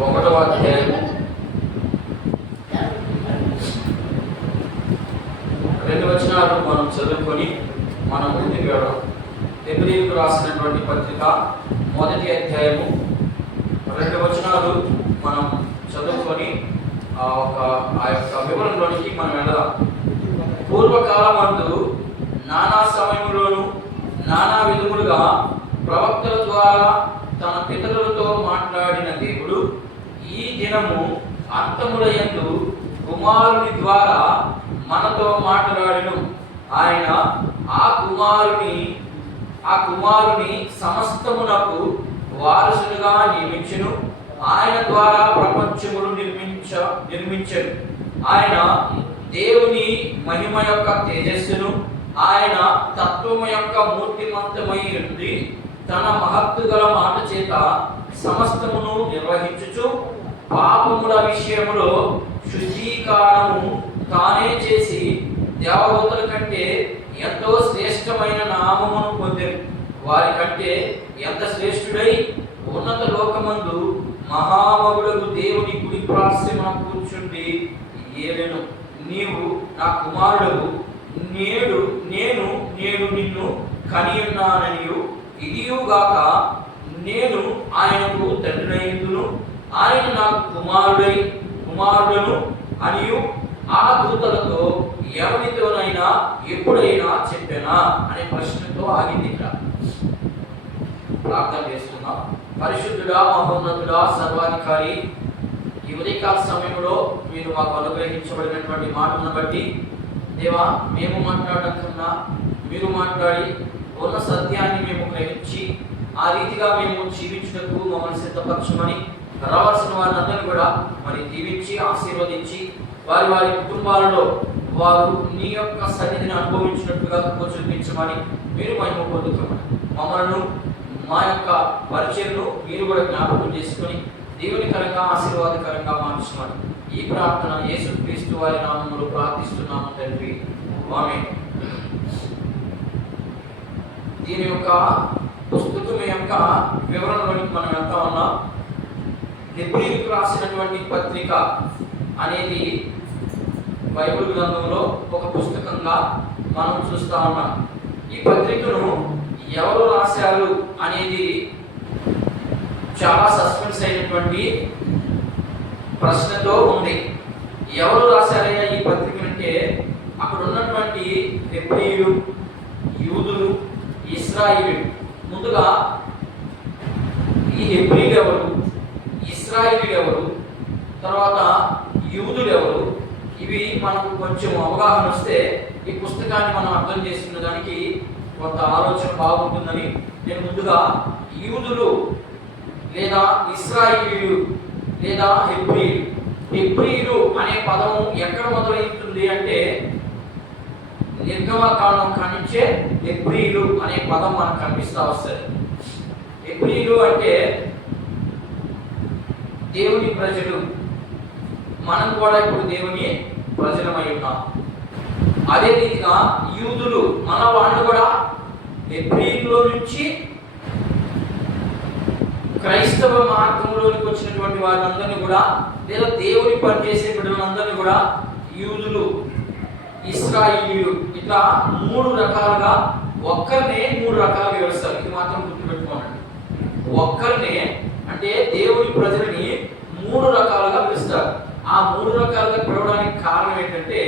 ఒకటవ అధ్యాయం 2 వచనాలు మనం చదువుకొని మనం ముందుకు వెళ్దాం. హెబ్రీయులకు రాసినటువంటి పత్రిక 1వ అధ్యాయము 2 వచనాలు మనం చదువుకొని ఆ యొక్క వివరణలోనికి మనం వెళ్దాం. పూర్వకాలమందు నానా సమయములోను నానా విధములుగా ప్రవక్తల ద్వారా తన పితరులతో మాట్లాడిన దేవుడు ఈ దినము అంతములయందు కుమారుని ద్వారా మనతో మాట్లాడెను. ఆయన ఆ కుమారుని సమస్తమునకు వారసునిగా నియమించెను. ఆయన ద్వారా ప్రపంచమును నిర్మించెను. ఆయన దేవుని మహిమ యొక్క తేజస్సును, ఆయన తత్వము యొక్క మూర్తిమంతమై ఉంది. తన మహత్తు గల మాట చేత సమస్తమును నిర్వహించుచు పాపముల విషయములో శుద్ధీకరణము తానే చేసి దేవదూతల కంటే ఎంతో శ్రేష్టమైన నామమును పొందెను. వారి కంటే ఎంత శ్రేష్ఠుడై ఉన్నత లోకమందు మహామగుడకు దేవుని కుడి ప్రాశ్రమ కూర్చుండి ఏలెను. నీవు నా కుమారుడు, నేను నిన్ను కనియున్నాననియు, ఇదియుగాక నేను ఆయనకు తండ్రినైందును, ఆయన నాకు కుమారుడను అనియు ఆ దూతలతో ఎవరితోనైనా ఎప్పుడైనా చెప్పానా అనే ప్రశ్నతో ఆగింది. ఇక్కడ ప్రార్థన చేస్తున్నాం. పరిశుద్ధుడా, మహోన్నతుడా, సర్వాధికారి, ఈ ఉదయకాల సమయంలో మీరు మాకు అనుగ్రహించబడినటువంటి మాటలను బట్టి దేవా, మేము మాట్లాడడం కన్నా మీరు మాట్లాడి ఉన్న సత్యాన్ని మేము గ్రహించి ఆ రీతిగా మేము జీవించుటకు మమ్మల్ని సిద్ధపరచమని రావాల్సిన వారిని కూడా మరి దీవించి ఆశీర్వదించి వారి వారి కుటుంబాలలో వారు నీ యొక్క సన్నిధిని అనుభవించినట్టుగా చూపించమని మీరు మహిమ పొందుతామని మమ్మల్ని మా యొక్క పరిచయను మీరు కూడా జ్ఞాపకం చేసుకొని దేవునికరంగా ఆశీర్వాదకరంగా మార్చమని ఈ ప్రార్థన యేసుక్రీస్తు వారి నామములో ప్రార్థిస్తున్నాము తండ్రి, ఆమేన్. దీని యొక్క పుస్తకం యొక్క వివరణలోనికి మనం వెళ్తా ఉన్నాం. హెబ్రీయులకు రాసినటువంటి పత్రిక అనేది బైబిల్ గ్రంథంలో ఒక పుస్తకంగా మనం చూస్తా ఉన్నాం. ఈ పత్రికను ఎవరు రాశారు అనేది చాలా సస్పెన్స్ అయినటువంటి ప్రశ్నతో ఉంది. ఎవరు రాశారయ్యా ఈ పత్రిక అంటే అక్కడ ఉన్నటువంటి హెబ్రీయులు, యూదులు, ఇశ్రాయేలీయులు. ముందుగా ఈ హెబ్రీయులు ఎవరు, ఇశ్రాయేలీయులు ఎవరు, తర్వాత యూదులు ఎవరు, ఇవి మనకు కొంచెం అవగాహన వస్తే ఈ పుస్తకాన్ని మనం అర్థం చేసుకునే దానికి కొంత ఆలోచన బాగుంటుందని నేను ముందుగా యూదులు లేదా ఇశ్రాయేలీయులు లేదా హెబ్రీయులు అనే పదం ఎక్కడ మొదలవుతుంది అంటే నిర్గమకాండం కానించే హెబ్రీయులు అనే పదం మనకు కనిపిస్తూ వస్తుంది. హెబ్రీయులు అంటే దేవుని ప్రజలు. మనం కూడా ఇప్పుడు దేవుని ప్రజలమై ఉన్నాం. అదే రీతిగా యూదులు, మన వాళ్ళు కూడా హెబ్రీయుల్లో నుంచి క్రైస్తవ మార్గంలోనికి వచ్చినటువంటి వారందరినీ కూడా లేదా దేవుని పనిచేసే బిడ్డలందరినీ కూడా యూదులు, ఇశ్రాయేలీయులు ఇట్లా 3 రకాలుగా ఒక్కరినే 3 రకాలుగా వివరిస్తారు. ఇది మాత్రం గుర్తుపెట్టుకోండి. ఒక్కరినే అంటే దేవుని ప్రజలని 3 రకాలుగా పిలుస్తారు. ఆ 3 రకాలుగా పిలవడానికి కారణం ఏంటంటే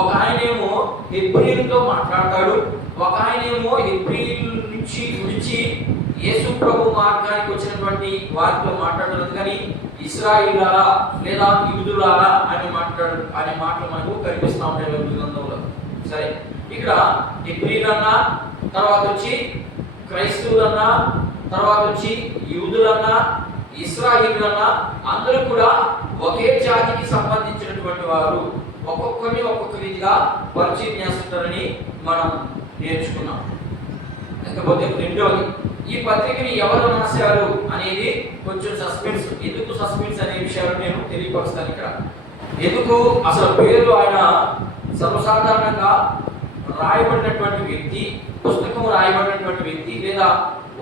ఒక ఆయనేమో హెబ్రీయులతో మాట్లాడతాడు, ఒక ఆయనేమో హెబ్రీయుల నుంచి విడిచి యేసు ప్రభు మార్గానికి వచ్చినటువంటి వారితో మాట్లాడలేదు. కానీ ఇశ్రాయేలీయులారా లేదా యూదులారా అనే మాటలు మనకు కనిపిస్తూ ఉంటాయి బైబిల్ గ్రంథంలో. సరే, ఇక్కడ హెబ్రీయులన్నా, తర్వాత వచ్చి క్రైస్తవులన్నా, తర్వాత వచ్చి యూదులన్నా, ఇశ్రాయేలీయులన్నా అందరూ కూడా ఒకే జాతికి సంబంధించినటువంటి వారు. ఒక్కొక్కరిని ఒక్కొక్క రీతిగా పరిచయం చేస్తుంటారని మనం నేర్చుకున్నాం. లేకపోతే రెండవది, ఈ పత్రికని ఎవరు రాశారు అనేది కొంచెం సస్పెన్స్. ఎందుకు సస్పెన్స్ అనే విషయాలు నేను తెలియపరుస్తాను ఇక్కడ. ఎందుకు అసలు పేరు ఆయన సర్వసాధారణంగా రాయబడినటువంటి వ్యక్తి, పుస్తకం రాయబడినటువంటి వ్యక్తి లేదా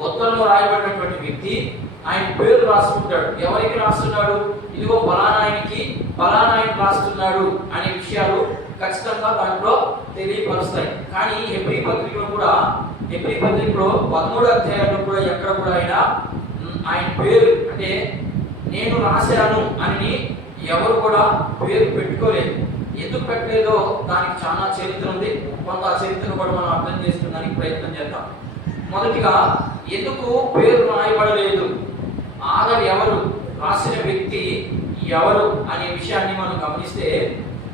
ఉత్తరం రాయబడినటువంటి వ్యక్తి ఆయన పేరు రాసుకుంటాడు. ఎవరికి రాస్తున్నాడు? ఇదిగో ఫలానా ఆయన రాస్తున్నాడు అనే విషయాలు ఖచ్చితంగా దాంట్లో తెలియపరుస్తాయి. కానీ హెబ్రీ పత్రికలో 13వ అధ్యాయంలో కూడా ఎక్కడ కూడా ఆయన పేరు అంటే నేను రాశాను అని ఎవరు కూడా పేరు పెట్టుకోలేదు. ఎందుకు పెట్టలేదో దానికి చాలా చరిత్ర ఉంది. కొంత చరిత్రను కూడా మనం అర్థం చేసుకోవడానికి ప్రయత్నం చేద్దాం. మొదటిగా ఎందుకు పేరు రాయబడలేదు, ఆధార్ ఎవరు, రాసిన వ్యక్తి ఎవరు అనే విషయాన్ని మనం గమనిస్తే,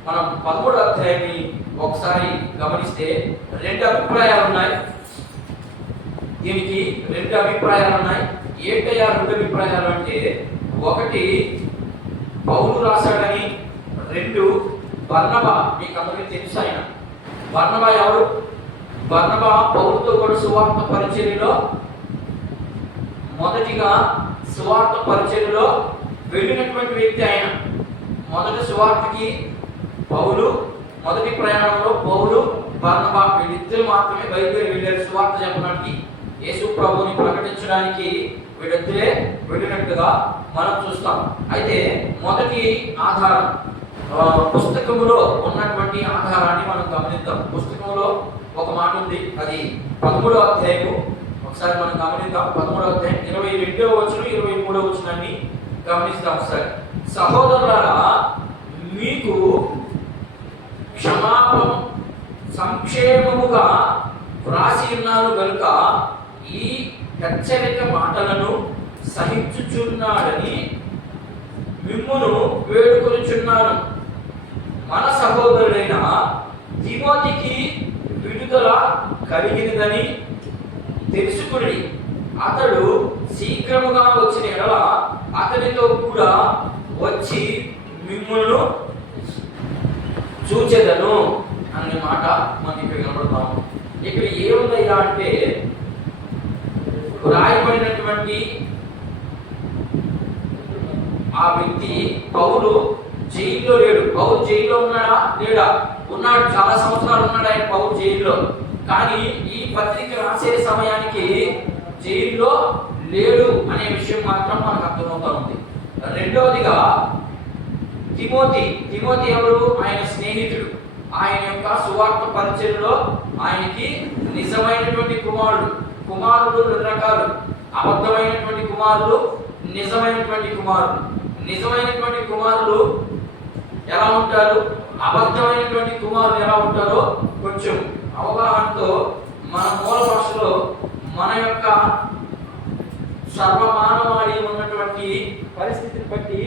మనం 13వ అధ్యాయాన్ని ఒకసారి గమనిస్తే రెండు అభిప్రాయాలు ఉన్నాయి. దీనికి రెండు అభిప్రాయాలు ఉన్నాయి. ఏంటయ్యా రెండు అభిప్రాయాలు అంటే, ఒకటి పౌలు రాశాడని, రెండు బర్నబా. మీకు అందరికీ తెలుసు ఆయన బర్నబా ఎవరు? బర్నబా పౌలుతో కూడా సువార్త పరిచర్యలో మొదటిగా సువార్త పరిచర్యలో వెళ్ళినటువంటి వ్యక్తి. ఆయన మొదటి సువార్తకి పౌలు, మొదటి ప్రయాణంలో పౌలు బర్నబా వీళ్ళిద్దరు మాత్రమే బయలుదేరి వెళ్ళారు సువార్త చెప్పడానికి, యేసు ప్రభువుని ప్రకటించడానికి వీళ్ళిద్దరే వెళ్ళినట్టుగా మనం చూస్తాం. అయితే మొదటి ఆధారం పుస్తకములో ఉన్నటువంటి ఆధారాన్ని మనం గమనిద్దాం. పుస్తకంలో ఒక మాట ఉంది, అది 13వ అధ్యాయము. ఒకసారి మనం గమనిద్దాం. 13వ అధ్యాయం 22వ వచనం 23వ వచనాన్ని గమనిస్తాం ఒకసారి. సహోదరులారా, మీకు క్షమాపణ సంక్షేమముగా వ్రాసి ఉన్నాను గనుక ఈ హెచ్చరిక మాటలను సహించుచున్నాడని మిమ్మును వేడుకొనుచున్నాను. మన సహోదరుడైన తిమోతికి విడుదల కలిగినదని తెలుసుకుని అతడు శీఘ్రముగా వచ్చిన ఎడల అతనితో కూడా వచ్చి మిమ్ములను చూచెదను అనే మాట మనకి ఇక్కడ కనబడతాము. ఇక్కడ ఏముందయ్యా అంటే, రాయబడినటువంటి ఆ వ్యక్తి పౌలు జైల్లో లేడు. పౌలు జైల్లో ఉన్నాడా? లేడా? ఉన్నాడు. చాలా సంవత్సరాలు ఉన్నాడు ఆయన పౌలు జైల్లో. కానీ ఈ పత్రిక రాసే సమయానికి జైల్లో లేడు అనే విషయం మాత్రం మనకు అర్థమవుతా ఉంది. రెండవదిగా తిమోతి ఎవరు? ఆయన స్నేహితుడు. ఆయన యొక్క సువార్త పరిచర్యలో ఆయనకి నిజమైనటువంటి కుమారులు రెండు రకాలు, అబద్ధమైనటువంటి కుమారులు, నిజమైనటువంటి కుమారులు. నిజమైనటువంటి కుమారులు ఎలా ఉంటారు, అబద్ధమైనటువంటి కుమారులు ఎలా ఉంటారో కొంచెం అవగాహనతో మన మూల భాషలో మన యొక్క సర్వమానవాళి ఉన్నటువంటి పరిస్థితిని బట్టి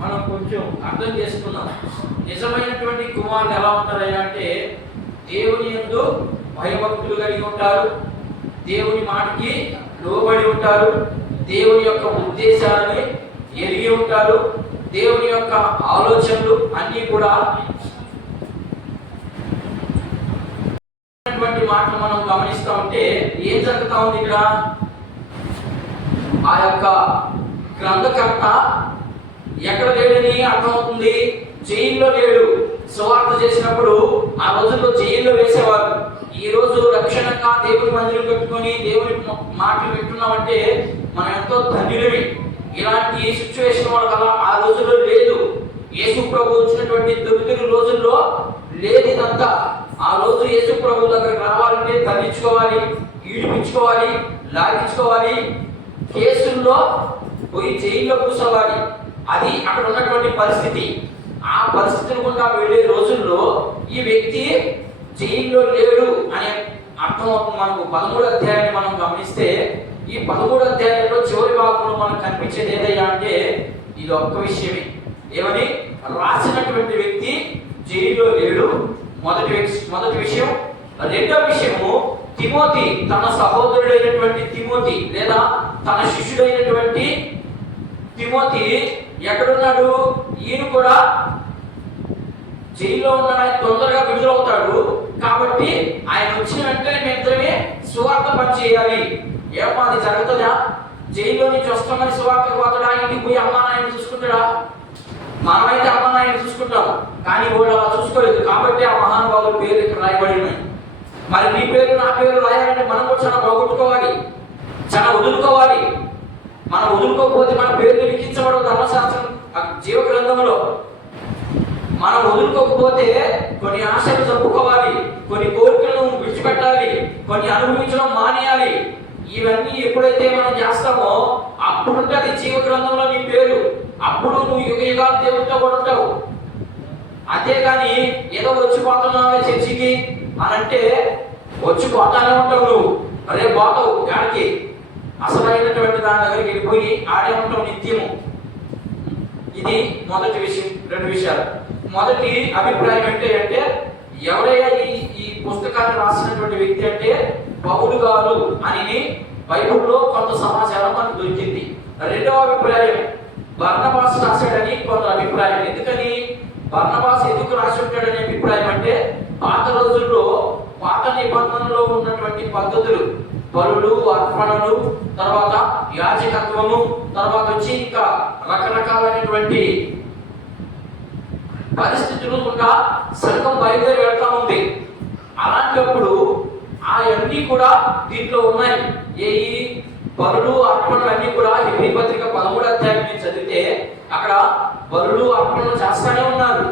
మనం కొంచెం అర్థం చేసుకున్నాం. నిజమైనటువంటి కుమారులు ఎలా ఉంటారు అంటే, దేవుని యందు భయభక్తులు కలిగి ఉంటారు, దేవుని మాటకి లోబడి ఉంటారు, దేవుని యొక్క ఉద్దేశాలని ఎరిగి ఉంటారు, దేవుని యొక్క ఆలోచనలు అన్నీ కూడా మాటలు మనం గమనిస్తూ ఉంటే ఏం జరుగుతా ఉంది ఇక్కడ? ఆ యొక్క గ్రంథకర్త ఎక్కడ లేడని అర్థమవుతుంది. జైల్లో లేడు. సువార్త చేసినప్పుడు ఆ రోజుల్లో జైల్లో వేసేవారు. ఈ రోజు రక్షణగా దేవుని మందిరం కట్టుకొని దేవుని మాటలు వింటున్నామంటే మనం ఎంతో ధన్యులమే. ఇలాంటి సిచ్యువేషన్ వాళ్ళ కదా ఆ రోజుల్లో లేదు. యేసు ప్రభు వచ్చినటువంటి తొలి రోజుల్లో లేదు ఇదంతా. ఆ రోజు యేసు ప్రభు దగ్గరికి రావాలంటే తల్లించుకోవాలి, ఈడిపించుకోవాలి, లాగించుకోవాలి, కేసుల్లో పోయి జైల్లో కూర్చోవాలి. అది అక్కడ ఉన్నటువంటి పరిస్థితి. ఆ పరిస్థితులు గుండా వెళ్ళే రోజుల్లో ఈ వ్యక్తి జైల్లో లేడు అనే అర్థం అవుతుంది మనకు. 13వ అధ్యాయాన్ని మనం గమనిస్తే ఈ 13వ అధ్యాయంలో చివరి భాగంలో మనకు కనిపించేది ఏదయ్యా అంటే ఇది ఒక్క విషయమే. ఏమని? రాసినటువంటి వ్యక్తి జైల్లో లేడు. మొదటి విషయం. రెండో విషయము, తిమోతి తన సహోదరుడైనటువంటి తిమోతి లేదా తన శిష్యుడైనటువంటి తిమోతి ఎక్కడున్నాడు? ఈయన కూడా జైల్లో ఉన్నాడు. ఆయన తొందరగా విడుదలవుతాడు కాబట్టి ఆయన వచ్చిన వెంటనే మేమిద్దరమే సువార్త పని చేయాలి. ఏమో అది జరుగుతుందా? జైల్లో నుంచి వస్తామని సువార్తకు పోతాడా? ఇంటికి పోయి అమ్మా నాయన చూసుకుంటాడా? మనమైతే అమ్మా నాయన చూసుకుంటాం, కానీ వాళ్ళు అలా చూసుకోలేదు. కాబట్టి ఆ మహానుభావుల పేరు ఇక్కడ రాయబడి ఉన్నాయి. మరి నీ పేరు నా పేరు రాయాలంటే మనం కూడా చాలా పోగొట్టుకోవాలి, చాలా వదులుకోవాలి. మనం వదులుకోకపోతే మన పేర్లు లిఖించబడవు ధర్మశాస్త్రం జీవ గ్రంథంలో. మనం వదులుకోకపోతే కొన్ని ఆశలు చంపుకోవాలి, కొన్ని కోరికలను విడిచిపెట్టాలి, కొన్ని అనుభవించడం మానేయాలి. ఇవన్నీ ఎప్పుడైతే మనం చేస్తామో అప్పుడు ఉంటుంది జీవ గ్రంథంలో నీ పేరు. అప్పుడు నువ్వు యుగ యుగాలు దేవుడితో కూడా ఉంటావు. అంతేగాని ఏదో వచ్చిపోతున్నావే చర్చికి అని అంటే వచ్చిపోతానే ఉంటావు. నువ్వు రేపు పోతావు గాడికి, అసలైనటువంటి దాని దగ్గరికి వెళ్ళిపోయి ఆడే ఉంటావు నిత్యము. ఇది మొదటి విషయం. రెండు విషయాలు. మొదటి అభిప్రాయం ఏంటి అంటే ఎవరైనా ఈ పుస్తకాన్ని రాసినటువంటి వ్యక్తి అంటే పౌలు గారు అని బైబిల్లో కొంత సమాచారం మనకు దొరికింది. రెండవ అభిప్రాయం బర్నబాస్ రాశాడని కొంత అభిప్రాయం. ఎందుకని బర్నబాస్ ఎందుకు రాసి ఉంటాడనే అభిప్రాయం అంటే పాత రోజుల్లో పాత నిబంధనలో ఉన్నటువంటి పద్ధతులు, బలులు, అర్పణలు, తర్వాత యాజకత్వము, తర్వాత వచ్చి ఇంకా రకరకాలైనటువంటి పరిస్థితులు కూడా సంఘం బయలుదేరి వెళ్తా ఉంది. అలాంటప్పుడు అవన్నీ కూడా దీంట్లో ఉన్నాయి. ఏ బలులు అర్పణలు అన్ని కూడా హెబ్రీ పత్రిక 13వ అధ్యాయం చదివితే అక్కడ బలులు అర్పణలు చేస్తానే ఉన్నారు.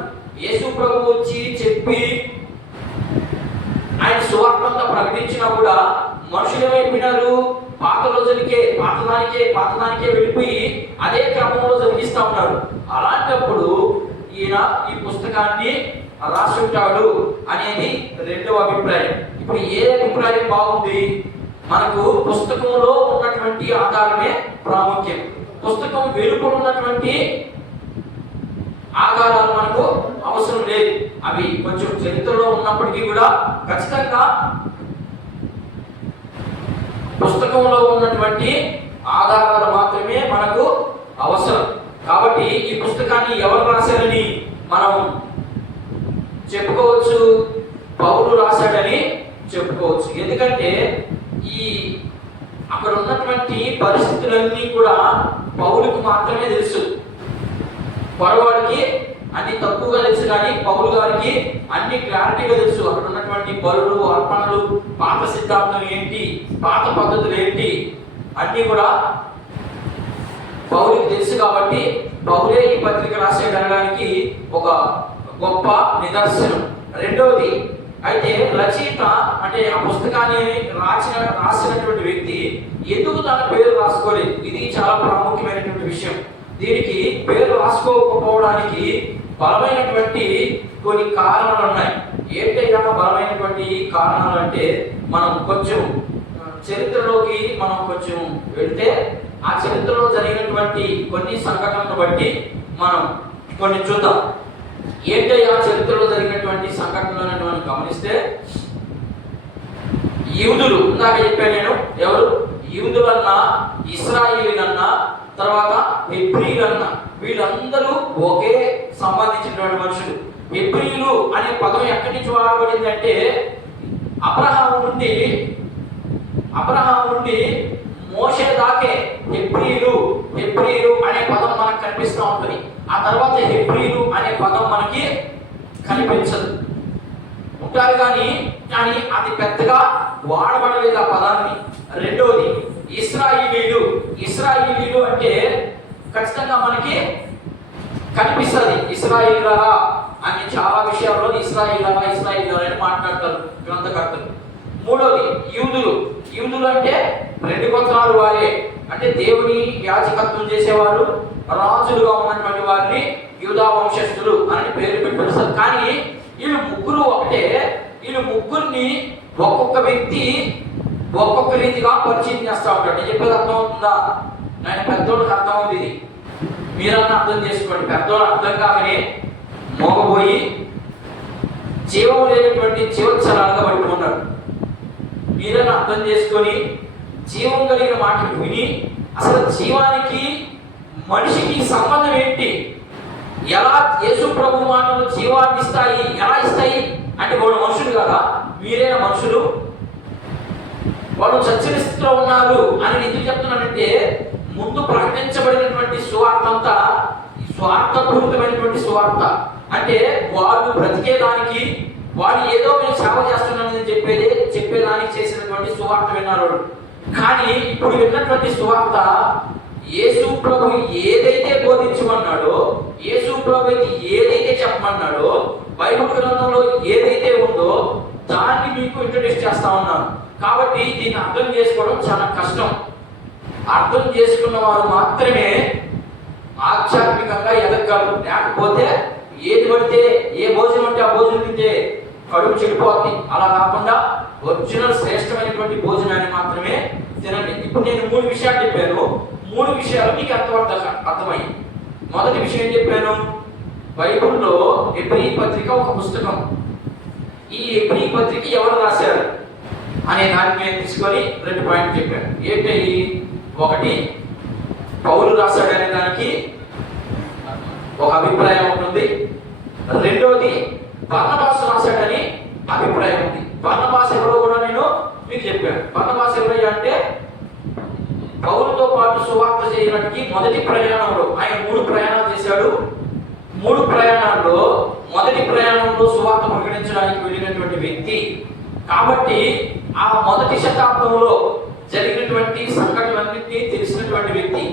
యేసు ప్రభు వచ్చి చెప్పి ఆయన సువార్తంతా ప్రకటించినా కూడా మనుషులు ఏమైపోయినారు, పాతదానికే వెళ్ళిపోయి అదే క్రమంలో జరిగిస్తా ఉన్నారు. అలాంటప్పుడు ఈయన ఈ పుస్తకాన్ని రాసి ఉంటాడు అనేది రెండవ అభిప్రాయం. ఇప్పుడు ఏ అభిప్రాయం బాగుంది? మనకు పుస్తకంలో ఉన్నటువంటి ఆధారమే ప్రాముఖ్యం. పుస్తకం వెలుపల ఉన్నటువంటి ఆధారాలు మనకు అవసరం లేదు. అవి కొంచెం చరిత్రలో ఉన్నప్పటికీ కూడా ఖచ్చితంగా పుస్తకంలో ఉన్నటువంటి ఆధారాలు మాత్రమే మనకు అవసరం. కాబట్టి ఈ పుస్తకాన్ని ఎవరు రాశారని మనం చెప్పుకోవచ్చు? పౌలు రాశాడని చెప్పుకోవచ్చు. ఎందుకంటే ఈ అక్కడ ఉన్నటువంటి పరిస్థితులన్నీ కూడా పౌలుకు మాత్రమే తెలుసు. పొరవాడికి అన్ని తక్కువగా తెలుసు, కానీ పౌలు గారికి అన్ని క్లారిటీగా తెలుసు. అక్కడ ఉన్నటువంటి బలులు, అర్పణలు, పాత సిద్ధాంతం ఏంటి, పాత పద్ధతులు ఏంటి అన్ని కూడా పౌలుకి తెలుసు. కాబట్టి పౌలే ఈ పత్రిక రాసేయడానికి ఒక గొప్ప నిదర్శనం. రెండవది అయితే రచయిత అంటే ఆ పుస్తకాన్ని రాసినటువంటి వ్యక్తి ఎందుకు తన పేరు రాసుకోలేదు? ఇది చాలా ప్రాముఖ్యమైనటువంటి విషయం. దీనికి పేరు రాసుకోకపోవడానికి బలమైనటువంటి కొన్ని కారణాలు ఉన్నాయి. ఏంటైనా బలమైనటువంటి కారణాలు అంటే మనం కొంచెం చరిత్రలోకి కొంచెం వెళ్తే ఆ చరిత్రలో జరిగినటువంటి కొన్ని సంఘటనలను బట్టి మనం కొన్ని చూద్దాం. ఏంటయ్యా చరిత్రలో జరిగినటువంటి సంఘటనలను మనం గమనిస్తే యూదులు, ఇందాక చెప్పాను నేను, ఎవరు యూదులన్నా, ఇశ్రాయేలీలన్నా, తర్వాత హెబ్రీలన్నా, వీళ్ళందరూ ఒకే సంబంధించినటువంటి మనుషులు. హెబ్రీలు అనే పదం ఎక్కడి నుంచి వాడబడింది అంటే అబ్రహాము నుండి మోషే దాకే హెబ్రీలు అనే పదం మనకు కనిపిస్తూ ఉంటుంది. ఆ తర్వాత హెబ్రీలు అనే పదం మనకి కనిపించదు, ఉంటారు కానీ అది పెద్దగా వాడబడలేదు ఆ పదాన్ని. రెండవది ఇశ్రాయేలీలు అంటే ఖచ్చితంగా మనకి కనిపిస్తుంది. ఇశ్రాయేలీయులారా అని చాలా విషయాల్లో ఇశ్రాయేలీయులారా అని మాట్లాడతారు గ్రంథకర్తలు. మూడవది యూదులు అంటే రెండు గోత్రాలు వారే, అంటే దేవుని యాజకత్వం చేసేవారు, రాజులుగా ఉన్నటువంటి వారిని యూదా వంశస్థులు అని పేరు పెట్టారు. కానీ వీళ్ళు ముగ్గురు ఒకటే. వీళ్ళు ముగ్గురిని ఒక్కొక్క వ్యక్తి ఒక్కొక్క రీతిగా పరిచయం చేస్తూ ఉంటాడు. నేను చెప్పేది అర్థం అవుతుందా? నేను పెద్దోళ్ళకి అర్థం అవుతుంది, ఇది మీరన్నా అర్థం చేసుకోండి. పెద్దోళ్ళు అర్థం కాగానే మోగబోయి జీవం లేనటువంటి జీవోత్సరాలుగా పడుకున్నాడు. మీరన్నా అర్థం చేసుకొని జీవం కలిగిన మాటలు విని అసలు జీవానికి మనిషికి సంబంధం ఏంటి, ఎలా యేసు ప్రభు మాటలు జీవాన్ని ఇస్తాయి, ఎలా ఇస్తాయి అంటే వాడు మనుషులు కదా, మీరైన మనుషులు, వాళ్ళు చచ్చిన స్థితిలో ఉన్నారు అని ఎందుకు చెప్తున్నానంటే ముందు ప్రకటించబడినటువంటి సువార్త అంతా స్వార్థపూరితమైనటువంటి సువార్త. అంటే వాళ్ళు బ్రతికేదానికి వాడు ఏదో నేను సేవ చేస్తున్నానని చెప్పేదానికి చేసినటువంటి సువార్త విన్నారు. కానీ ఇప్పుడు విన్నటువంటి సువార్త యేసు ప్రభు ఏదైతే బోధించమన్నాడో, యేసు ప్రభుకి ఏదైతే చెప్పమన్నాడో, బైబిల్ గ్రంథంలో ఏదైతే ఉందో దాన్ని మీకు ఇంట్రడ్యూస్ చేస్తా ఉన్నాను. కాబట్టి దీన్ని అర్థం చేసుకోవడం చాలా కష్టం. అర్థం చేసుకున్న వారు మాత్రమే ఆధ్యాత్మికంగా ఎదగలరు. లేకపోతే ఏది పడితే ఏ భోజనం అంటే ఆ భోజనం తింటే కడుపు చెడిపోతుంది. అలా కాకుండా ఒరిజినల్ శ్రేష్టమైనటువంటి భోజనాన్ని మాత్రమే తినండి. ఇప్పుడు నేను 3 విషయాలు చెప్పాను. 3 విషయాలు మీకు అర్థమయ్యి. మొదటి విషయం ఏం చెప్పాను? బైబిల్లో హెబ్రీ పత్రిక ఒక పుస్తకం. ఈ హెబ్రీ పత్రిక ఎవరు రాశారు అనే దాన్ని మేము తీసుకొని 2 పాయింట్లు చెప్పాను. ఏంటి? ఒకటి, పౌలు రాశాడు అనే దానికి ఒక అభిప్రాయం ఉంటుంది. రెండోది, బర్నబాసు రాశాడని అభిప్రాయం ఉంది. బర్నబాసు ఎవరో కూడా నేను మీకు చెప్పాను. బర్నబాసు ఎవరయ్యా అంటే పౌలుతో పాటు సువార్త చేయడానికి మొదటి ప్రయాణంలో ఆయన 3 ప్రయాణాలు చేశాడు. 3 ప్రయాణాల్లో మొదటి ప్రయాణంలో సువార్త ప్రకటించడానికి వెళ్ళినటువంటి వ్యక్తి. కాబట్టి ఆ మొదటి శతాబ్దంలో జరిగినటువంటి సంఘటనలన్నింటినీ తెలిసినటువంటి వ్యక్తి.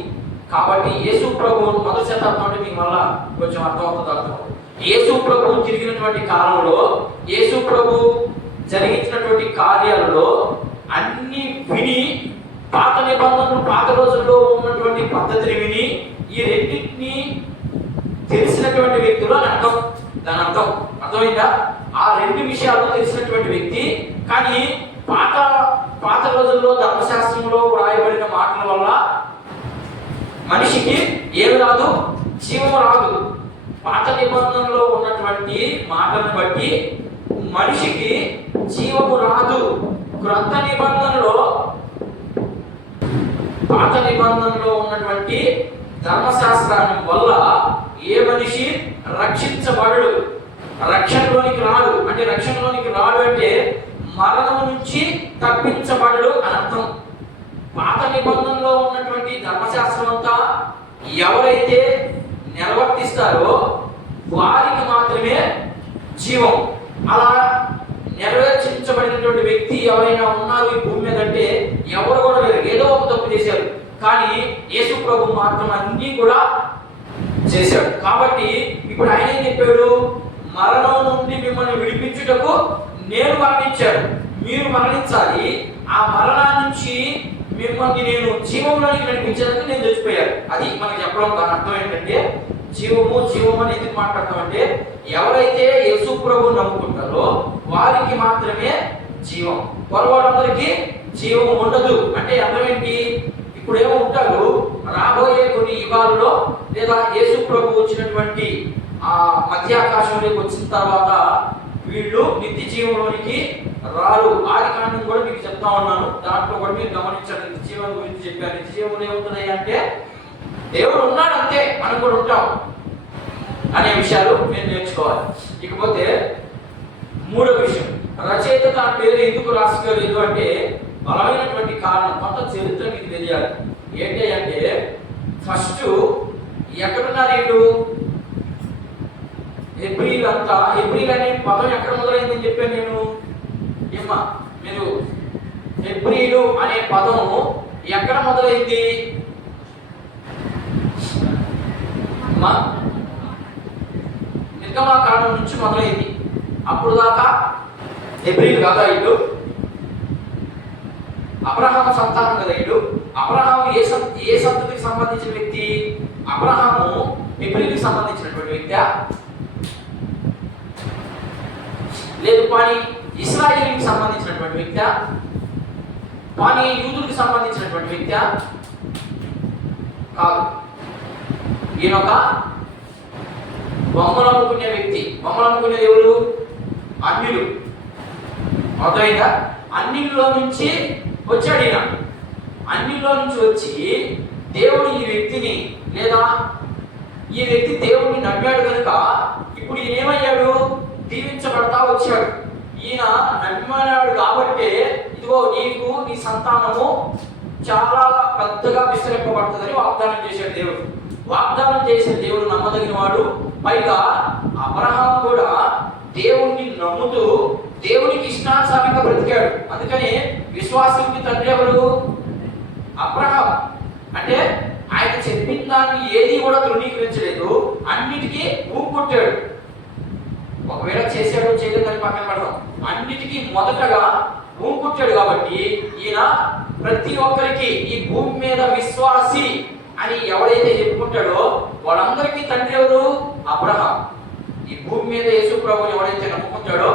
కాబట్టి యేసు ప్రభు మొదటి శతాబ్దం అంటే మీకు మళ్ళా కొంచెం అర్థం. యేసు ప్రభు తిరిగినటువంటి కాలంలో యేసు ప్రభు జరిగించినటువంటి కార్యాలలో అన్ని విని, పాత నిబంధనలు పాత రోజుల్లో ఉన్నటువంటి పద్ధతిని విని ఈ రెండింటినీ తెలిసినటువంటి వ్యక్తులు అని అర్థం. దాని అర్థమైందా? ఆ 2 విషయాలు తెలిసినటువంటి వ్యక్తి. కానీ పాత రోజుల్లో ధర్మశాస్త్రంలో వ్రాయబడిన మాటల వల్ల మనిషికి ఏమి రాదు? జీవము రాదు. పాత నిబంధనలో ఉన్నటువంటి మాటలను బట్టి మనిషికి జీవము రాదు. క్రొత్త నిబంధనలో పాత నిబంధనలో ఉన్నటువంటి ధర్మశాస్త్రాన్ని వల్ల ఏ మనిషి రక్షించబడడు, రక్షణలోనికి రాడు. అంటే రక్షణలోనికి రాడు అంటే మరణం నుంచి తప్పించబడడు అని అర్థం. పాత నిబంధనలో ఉన్నటువంటి ధర్మశాస్త్రం అంతా ఎవరైతే నిర్వర్తిస్తారో వారికి మాత్రమే జీవం. అలా నెరవేర్చించబడినటువంటి వ్యక్తి ఎవరైనా ఉన్నారు ఈ భూమి మీద అంటే ఎవరు కూడా లేరు. ఏదో ఒక తప్పు చేశారు. కానీ యేసు ప్రభు మాత్రం అన్నీ కూడా చేశాడు. కాబట్టి ఇప్పుడు ఆయన ఏం చెప్పాడు? మరణం నుండి మిమ్మల్ని విడిపించుటకు నేను మరణించాను, మీరు మరణించాలి. ఆ మరణాన్ని నుంచి మిమ్మల్ని నేను జీవంలోనికి నడిపించేందుకు నేను చచ్చిపోయాను. అది మనకు చెప్పడం. దాని అర్థం ఏంటంటే జీవము అని ఎందుకు మాట్లాడతామంటే ఎవరైతే యేసు ప్రభువు నమ్ముకుంటారో వారికి మాత్రమే జీవం, పొరవాళ్ళందరికీ జీవం ఉండదు. అంటే అర్థం ఏంటి? ఇప్పుడు ఏమో ఉంటారు, రాబోయే కొన్ని యుగాలలో లేదా యేసు ప్రభు వచ్చినటువంటి ఆ మధ్యాకాశంలోకి వచ్చిన తర్వాత వీళ్ళు నిత్య జీవంలోనికి రారు. ఆది కాండం కూడా మీకు చెప్తా ఉన్నాను. దాంట్లో కూడా మీరు గమనించండి. నిత్య జీవం గురించి చెప్పాను. నిత్య జీవం ఏమవుతున్నాయి అంటే దేవుడు ఉన్నాడు అంతే, మనం కూడా ఉంటాం అనే విషయాలు నేను నేర్చుకోవాలి. ఇకపోతే 3వ విషయం, రచయిత తన పేరు ఎందుకు రాసుకోలేదు అంటే బలమైనటువంటి కారణం. కొంత చరిత్ర మీకు తెలియాలి. ఏంటి అంటే ఫస్ట్ ఎక్కడున్నారు వీళ్ళు? హెబ్రీలు అంతా. హెబ్రీలు అనే పదం ఎక్కడ మొదలైందని చెప్పాను నేను. ఏమ్మా మీరు హెబ్రీలు అనే పదం ఎక్కడ మొదలైంది? నిర్గమాకాండం నుంచి మొదలైంది. అప్పుడు దాకా హెబ్రీలు కదా వీళ్ళు. అబ్రహాము సంతానం కదా వీళ్ళు. అబ్రహాము ఏ సంతతికి సంబంధించిన వ్యక్తి? అబ్రహాము హెబ్రీలకు సంబంధించినటువంటి వ్యక్తి లేదు. కానీ ఇశ్రాయేలుకి సంబంధించినటువంటి వ్యక్తి, కానీ యూదులకు సంబంధించినటువంటి వ్యక్తి కాదు. ఈయనొక బొమ్మలు అమ్ముకునే వ్యక్తి. బొమ్మలు అమ్ముకునేది ఎవరు? అన్యులు. అర్థమైందా? అన్యుల్లో నుంచి వచ్చాడు ఈయన. అన్యుల్లో నుంచి వచ్చి దేవుడు ఈ వ్యక్తిని లేదా ఈ వ్యక్తి దేవుడిని నమ్మాడు కనుక ఇప్పుడు ఈయన ఏమయ్యాడు? దీవించబడతా వచ్చాడు. ఈయన నమ్మాడు కాబట్టి ఇదిగో నీకు నీ సంతానము చాలా పెద్దగా విస్తరింపబడుతుందని వాగ్దానం చేశాడు దేవుడు. వాగ్దానం చేసిన దేవుడు నమ్మదగిన వాడు. పైగా అబ్రహాం కూడా దేవుణ్ణి నమ్ముతూ దేవునికి ఇష్టానుసారంగా బ్రతికాడు. అందుకని విశ్వాసానికి తండ్రి ఎవరు? అబ్రహాం. అంటే ఆయన చెప్పిన దాన్ని ఏది కూడా ధృవీకరించలేదు, అన్నిటికీ ఊపుకొట్టాడు. ఒకవేళ చేశాడు చేయలేదని పక్కన పెడదాం, అన్నిటికీ మొదటగా ఊపుకొట్టాడు. కాబట్టి ఈయన ప్రతి ఒక్కరికి ఈ భూమి మీద విశ్వాసి అని ఎవరైతే చెప్పుకుంటాడో వాళ్ళందరికీ తండ్రి ఎవరు? అబ్రహాం. ఈ భూమి మీద యేసు ప్రభువుని ఎవరైతే నమ్ముకుంటాడో,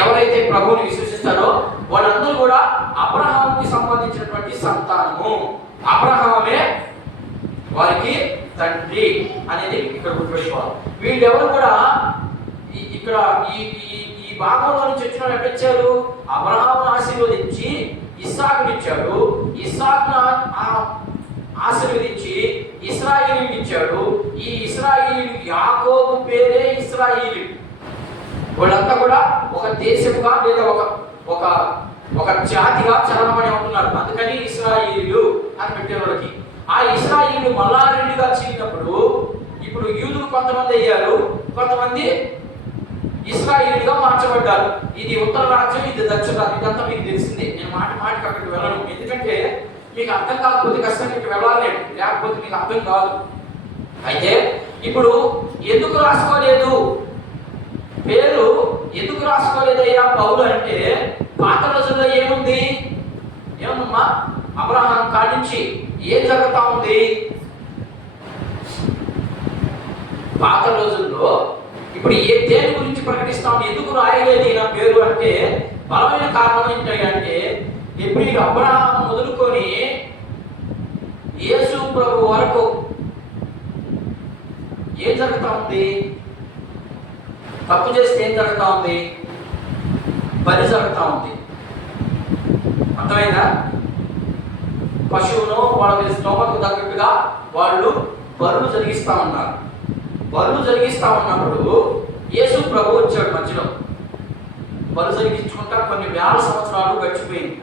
ఎవరైతే ప్రభువుని విశ్వసిస్తారో వాళ్ళందరూ కూడా అబ్రహాంకి సంబంధించినటువంటి సంతానము. అబ్రహామే వారికి తండ్రి అనేది ఇక్కడ గుర్తుపెట్టుకోవాలి. వీళ్ళెవరు కూడా ఇక్కడ ఈ భాగంలో నుంచి వచ్చిన వాళ్ళు ఎట్లొచ్చారు? అబ్రహామును ఆశీర్వదించి ఇస్సాకునిచ్చాడు, ఇస్సాకును ఆశీర్వదించి ఇశ్రాయేలుని ఇచ్చాడు. ఈ ఇశ్రాయేలు యాకోబు పేరే ఇశ్రాయేలు. వాళ్ళంతా కూడా ఒక దేశముగా లేదా ఒక ఒక జాతిగా చలనమని ఉంటున్నారు. అందుకని ఇశ్రాయేలు అని పెట్టే వాళ్ళకి. ఆ ఇశ్రాయేలు మళ్ళా రెండుగా చీలినప్పుడు ఇప్పుడు యూదులు కొంతమంది అయ్యారు, కొంతమంది ఇశ్రాయేలుగా మార్చబడ్డారు. ఇది ఉత్తర రాజ్యం, ఇది దక్షిణ రాజ్యం. ఇదంతా మీకు తెలిసిందే. నేను మాటికి అక్కడికి వెళ్ళను, ఎందుకంటే మీకు అర్థం కాకపోతే కష్టం మీకు వెళ్ళాలి, లేకపోతే మీకు అర్థం కాదు. అయితే ఇప్పుడు ఎందుకు రాసుకోలేదు పేరు? ఎందుకు రాసుకోలేదయ్యా పౌలు అంటే, పాత రోజుల్లో ఏముందమ్మా? అబ్రహాం కాడించి ఏం జరుగుతా ఉంది? పాత రోజుల్లో ఇప్పుడు దేని గురించి ప్రకటిస్తాం? ఎందుకు రాయలేదు ఈయన పేరు అంటే బలమైన కారణం ఏంటంటే, ఇప్పుడు అబ్రహాం మొదలుకొని యేసు ప్రభు వరకు ఏం జరుగుతా ఉంది? తప్పు చేస్తే ఏం జరుగుతా ఉంది? బలి జరుగుతా ఉంది. అర్థమైందా? పశువును వాళ్ళ స్తోమకు తగ్గట్టుగా వాళ్ళు బలులు జరిగిస్తా ఉన్నారు. బలులు జరిగిస్తా ఉన్నప్పుడు యేసు ప్రభు వచ్చాడు మధ్యలో. బలు జరిగించుకుంటా కొన్ని వేల సంవత్సరాలు గడిచిపోయింది.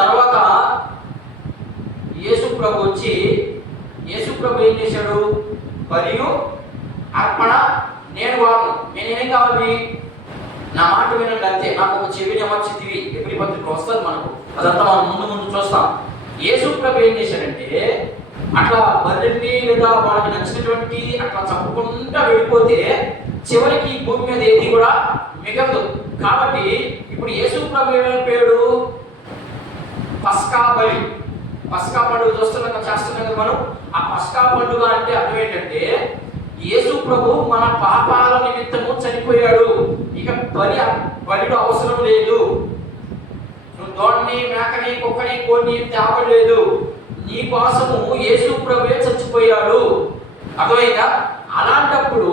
తర్వాత యేసు ప్రభు వచ్చి, యేసు ప్రభు ఏం చేశాడు? బలియు అర్పణ నేను వాడు, నేనేం కావాలి? నా మాట వినండి అంతే. నాకు ఒక చెవిని అమర్చితివి. ఎప్పుడు పత్రిక వస్తుంది మనకు, అదంతా మనం ముందు చూస్తాం. యేసు ప్రభు ఏం చేశాడంటే, అట్లా బలిని లేదా వాళ్ళకి నచ్చినటువంటి అట్లా చంపుకుంటా వెళ్ళిపోతే చివరికి ఈ భూమి మీద ఏది కూడా మిగలదు. కాబట్టి ఇప్పుడు యేసు ప్రభు ఏమైపోయాడు? పస్కా బలి. పస్కా పండుగ చేస్తున్నాం కదా మనం. ఆ పస్కా పండుగ అంటే అర్థం ఏంటంటే, యేసు ప్రభు మన పాపాల నిమిత్తము చనిపోయాడు. ఇక బలిలో అవసరం లేదు. నువ్వు దోణ్ణి, మేకని, కుక్కని, కోడిని తేవలేదు. నీ కోసము యేసు ప్రభువే చచ్చిపోయాడు. అర్థమైందా? అలాంటప్పుడు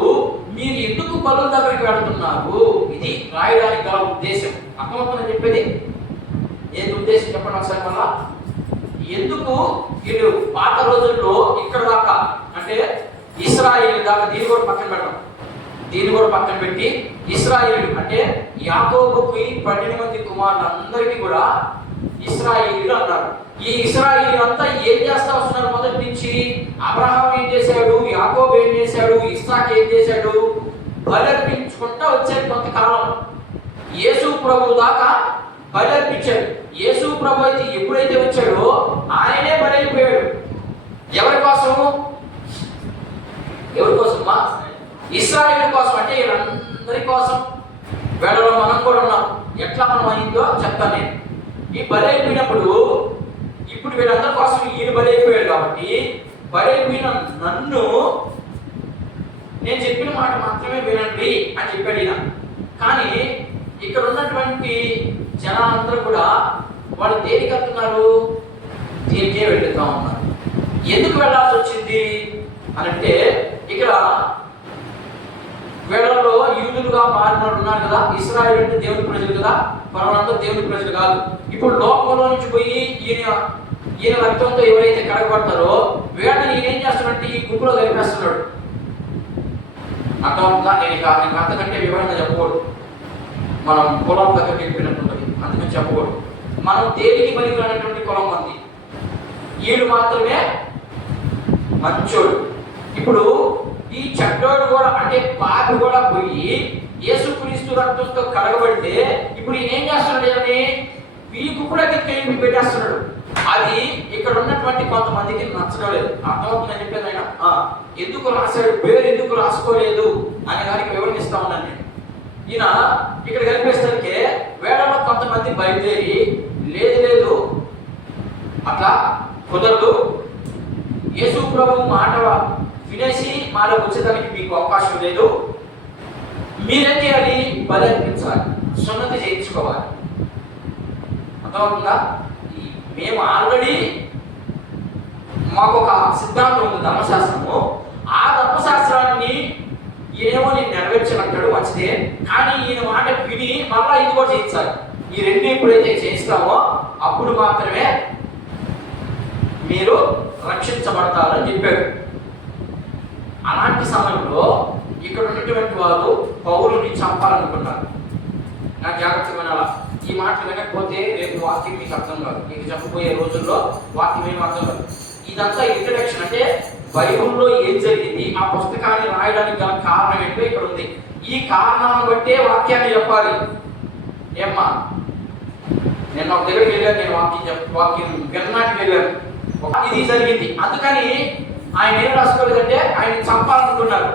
మీరు ఎందుకు బలుల దగ్గరికి వెళ్తున్నారు? ఇది రాయడానికి గల ఉద్దేశం. అర్థమవుతుందని చెప్పేది. ఏంటి ఉద్దేశం చెప్పండి ఒకసారి మళ్ళా. ఎందుకు వీళ్ళు పాత రోజుల్లో ఇక్కడ దాకా అంటే ఇశ్రాయేలు దాకా, దీన్ని కూడా పక్కన పెడతాం. దీన్ని కూడా పక్కన పెట్టి ఇశ్రాయేలు అంటే యాకోబుకి 12 మంది కుమారులందరికీ కూడా ఇశ్రాయేలు అన్నారు. ఈ ఇశ్రాయేలు అంతా ఏం చేస్తా వస్తున్నారు? మొదటి నుంచి అబ్రహాం ఏం చేశాడు, యాకోబు ఏం చేశాడు, ఇస్సాకు ఏం చేశాడు? బలర్పించుకుంటా వచ్చాడు కొంతకాలం. యేసు ప్రభు దాకా బలర్పించాడు. యేసు ప్రభు అయితే ఎప్పుడైతే వచ్చాడో ఆయనే బలైపోయాడు. ఎవరి కోసం? ఎవరి కోసమ్మా? ఇశ్రాయేలు కోసం. అంటే వీళ్ళందరి కోసం. వీళ్ళలో మనం కూడా ఉన్నాం. ఎట్లా మనం అయిందో చెప్తాను నేను. ఈ బలైపోయినప్పుడు ఇప్పుడు వీళ్ళందరి కోసం ఈయన బలైపోయాడు. కాబట్టి బలైపోయిన నన్ను నేను చెప్పిన మాట మాత్రమే వినండి అని చెప్పాడు ఈయన. కానీ ఇక్కడ ఉన్నటువంటి జనాలందరూ కూడా వాళ్ళు దేనికి వెళ్తున్నారు? దీనికే వెళ్తా ఉన్నారు. ఎందుకు వెళ్ళాల్సి వచ్చింది అని అంటే, ఇక్కడ వీళ్ళలో యూదులుగా మారిన ఉన్నారు కదా. ఇశ్రాయేలు అంటే దేవుని ప్రజలు కదా, వాళ్ళందరూ దేవుని ప్రజలు కాదు. ఇప్పుడు లోకంలో నుంచి పోయి ఈయన రక్తంతో ఎవరైతే కడగబడతారో వీళ్ళని ఈయన ఏం చేస్తాడంటే ఈ గుంపులో కలిపేస్తున్నాడు. అర్థమవుతుందా? నేను అంతకంటే వివరంగా చెప్పకూడదు. మనం కులం దగ్గర వెళ్ళిపోయినట్టుంటుంది, అందుకని చెప్పకూడదు. మనం దేనికి పనికిరానటువంటి కులం మంది, వీళ్ళు మాత్రమే మంచోడు. ఇప్పుడు ఈ చెడ్డోడు కూడా అంటే పాపి కూడా పోయి యేసుక్రీస్తు రక్తంతో కడగబడితే ఇప్పుడు ఈయన ఏం చేస్తున్నాడు? అని వీకు కూడా గిట్ల పెట్టేస్తున్నాడు. అది ఇక్కడ ఉన్నటువంటి కొంతమందికి నచ్చడం లేదు. అర్థమవుతుందని చెప్పేది ఆయన. ఎందుకు రాశాడు, పేరు ఎందుకు రాసుకోలేదు అనే దానికి వివరణిస్తా ఉన్నాను నేను. ఈయన ఇక్కడ కనిపిస్తానికి వేళలో కొంతమంది బయలుదేరి లేదు అట్లా కుదరదు, యేసు ప్రభు మాట వినేసి మాలో వచ్చేదానికి మీకు అవకాశం లేదు, మీరేం చేయాలి? బలి అర్పించాలి, సున్నతి చేయించుకోవాలి. అర్థమవుతుందా? మేము ఆల్రెడీ మాకు ఒక సిద్ధాంతం ఉంది, ధర్మశాస్త్రము. ఆ ధర్మశాస్త్రాన్ని ఏమో నేను నెరవేర్చాలంటాడు, మంచిదే. కానీ ఈయన మాట విని మళ్ళా ఇది కూడా చేయించాలి. ఈ రెండు ఎప్పుడైతే చేయిస్తామో అప్పుడు మాత్రమే మీరు రక్షించబడతారని చెప్పాడు. అలాంటి సమయంలో ఇక్కడ ఉన్నటువంటి వారు పౌలుని చంపాలనుకున్నారు. నా జాగ్రత్తగా వినాలా. ఈ మాటలు వినకపోతే రేపు వాక్యం మీకు అర్థం కాదు. మీకు చెప్పబోయే రోజుల్లో వాక్యం ఏం అర్థం కాదు. ఇదంతా ఇంట్రడక్షన్, అంటే బైబుల్లో ఏం జరిగింది, ఆ పుస్తకాన్ని రాయడానికి గల కారణం ఏంటో ఇక్కడ ఉంది. ఈ కారణాలను బట్టే వాక్యాన్ని చెప్పాలి. ఏమ్మా, నేను ఒక దగ్గరికి వెళ్ళాను, నేను వాక్యం విన్నానికి వెళ్ళాను, ఇది జరిగింది. అందుకని ఆయన ఏం రాసుకోలేదంటే ఆయన చంపాలనుకున్నారు.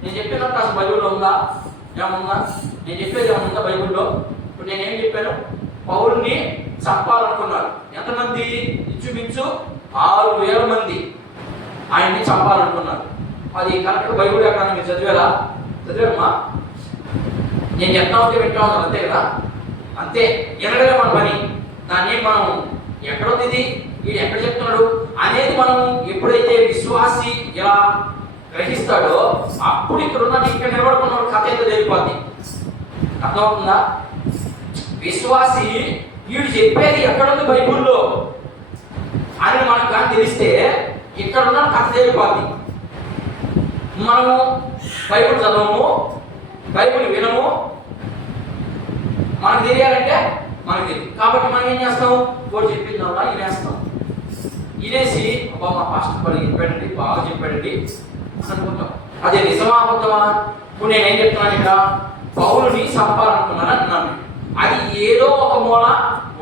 నేను చెప్పినట్టు అసలు బైబుల్లో ఉందా? ఏముందా? నేను చెప్పేది ఏముందా బైబుల్లో? ఇప్పుడు నేనేం చెప్పాను? పౌరుని చంపాలనుకున్నారు. ఎంతమంది? ఇంచుమించు 6,000 మంది ఆయన్ని చంపాలనుకున్నారు. అది కరెక్ట్గా బైబుల్ ఎక్కడ మీరు చదివారమ్మా? నేను చెప్తా ఉంటే వింటా ఉన్నాను, అంతే కదా? అంతే, ఎనగలే మన పని. దాన్ని మనం ఎక్కడుంది ఇది, వీడు ఎక్కడ చెప్తున్నాడు అనేది మనం ఎప్పుడైతే విశ్వాసి ఇలా గ్రహిస్తాడో అప్పుడు ఇక్కడ ఉన్నది ఇక్కడ నిలబడుకున్న కథ ఏదో తెలిపోద్ది. అర్థమవుతుందా? విశ్వాసి వీడు చెప్పేది ఎక్కడుంది బైబుల్లో అని మనకు కానీ తెలిస్తే ఇక్కడ ఉన్న కథ తెలిపోద్ది. మనము బైబుల్ చదవము, బైబుల్ వినము, మనకు తెలియాలంటే మనకు తెలియదు. కాబట్టి మనం ఏం చేస్తాం? వాడు చెప్పింది అలా వినేస్తాం. వినేసి అబ్బా మా పాస్టర్ పని చెప్పాడండి, బాగా చెప్పాడండి అనుకుంటాం. అదే నిజమా అబద్ధమా? ఇప్పుడు నేనేం చెప్తున్నాను, ఇక్కడ పౌలుని చంపాలనుకున్నాను అంటున్నాను. అది ఏదో ఒక మూల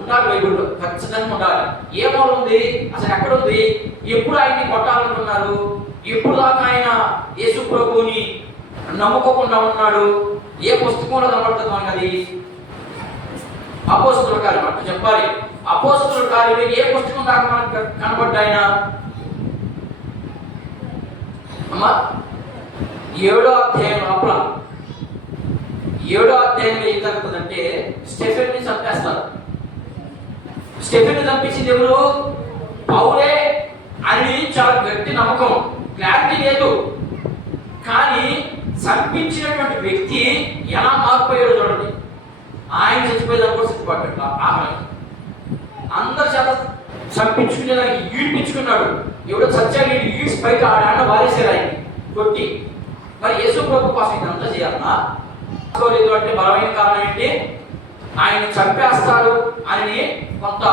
ఉండాలి, బైబుల్లో ఖచ్చితంగా ఉండాలి. ఏ మూల ఉంది? అసలు ఎక్కడ ఉంది? ఎప్పుడు ఆయన్ని కొట్టాలనుకున్నారు? ఎప్పుడు దాకా ఆయన యేసు ప్రభువుని నమ్ముకోకుండా ఉన్నాడు? ఏ పుస్తకంలో కనబడుతుంది మనకి? అది అపోస్తలుల కార్యం. అట్లా చెప్పాలి. అపోస్తలుల కార్యం ఏ పుస్తకం దాకా మనకు కనబడ్డాయన? అమ్మా 7వ అధ్యాయం లోపల 7వ అధ్యాయంలో ఏం జరుగుతుందంటే స్టెఫెన్ని చంపేస్తారు. స్టెఫెన్ని చంపించింది ఎవరు? పౌలే అని చాలా గట్టి నమ్మకం, క్లారిటీ లేదు. కానీ చంపించినటువంటి వ్యక్తి ఎలా మారిపోయాడు చూడండి. ఆయన చచ్చిపోయేదాన్ని కూడా సిద్ధపడ్డా. అందరు చేత చంపించుకునేదానికి ఈడ్పించుకున్నాడు. ఎవడో చచ్చాడు, ఈడ్స్ పైకి ఆడాన్న వారేసారు ఆయన్ని కొట్టి. మరి యేసు ప్రభు కోసం ఇదంతా చేయాలన్నా? లేదు అంటే బలమైన కారణం ఏంటి? ఆయన్ని చంపేస్తారు అని కొంత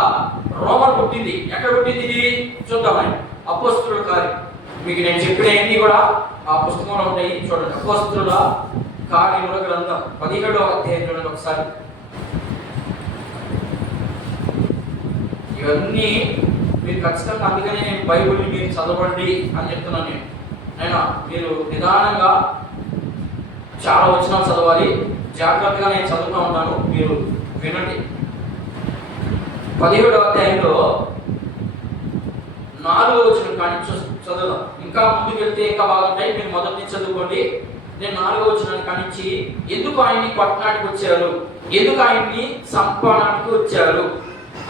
రోమర్ పుట్టింది. ఎక్కడ పుట్టింది ఇది? చూద్దాం. ఆయన అపోస్తలుల కార్యం. మీకు నేను చెప్పినవన్నీ కూడా ఆ పుస్తకంలో ఉంటాయి, చూడండి. అపోస్తలుల కార్యముల గ్రంథం 17వ అధ్యాయం చూడండి ఒకసారి. ఇవన్నీ మీరు ఖచ్చితంగా, అందుకనే నేను బైబిల్ని మీరు చదవండి అని చెప్తున్నాను. నేను మీరు నిదానంగా చాలా వచనాలు చదవాలి. జాగ్రత్తగా నేను చదువుతూ ఉన్నాను, మీరు వినండి. 17వ అధ్యాయంలో 4వ వచనం కానీ చదువుదాం. ఇంకా ముందుకు వెళ్తే ఇంకా బాగుంటాయి, మీరు మొదటి నుంచి చదువుకోండి. నేను 4వ వచనాన్ని కానించి ఎందుకు ఆయన్ని పట్టణానికి వచ్చారు, ఎందుకు ఆయన్ని సంపడానికి వచ్చారు